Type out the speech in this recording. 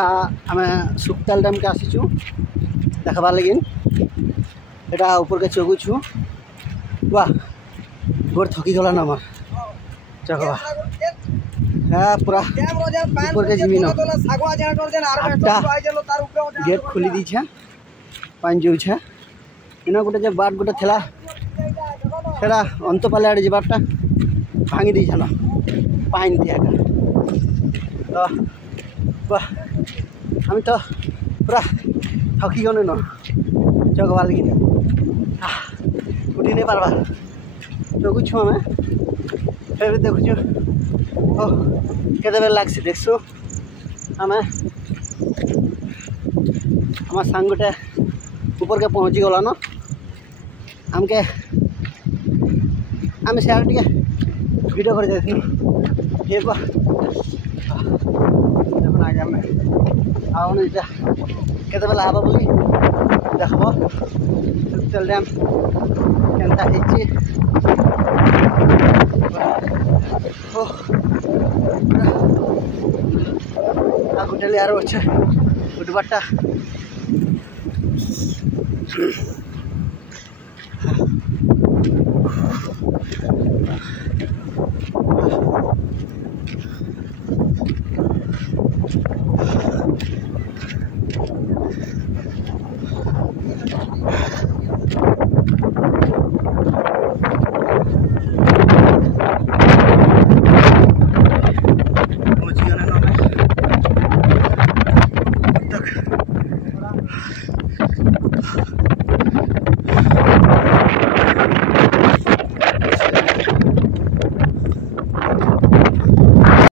आम सुक्ताल डैम के आसीचु देखबार लगे एटा ऊपर के चगुछु वाह गोड़ थकी गला ना चकवा हाँ पूरा ऊपर के जमीन गेट खोली दी पानी जो इना गोटे बाट गोटे थेला सेटा अंत पाले आड़े बाटा भांगी दी ना पानी दिया तो वाह हम तो पूरा थकी गने न जगवा लगे उठी नहीं पार्बा जगुछु आम फिर देखुचु ओ केते बेल लागसी देखसु आम सांग गोटे ऊपर के पहुँची गला न आमके आम सियाड़ टे भिडियो कर ये देखो आज आम आने केते बेला आबा बोली देखब सुक्ताल डैम केनता ହେଇଛି गोटे यार अच्छे गोटे बाटा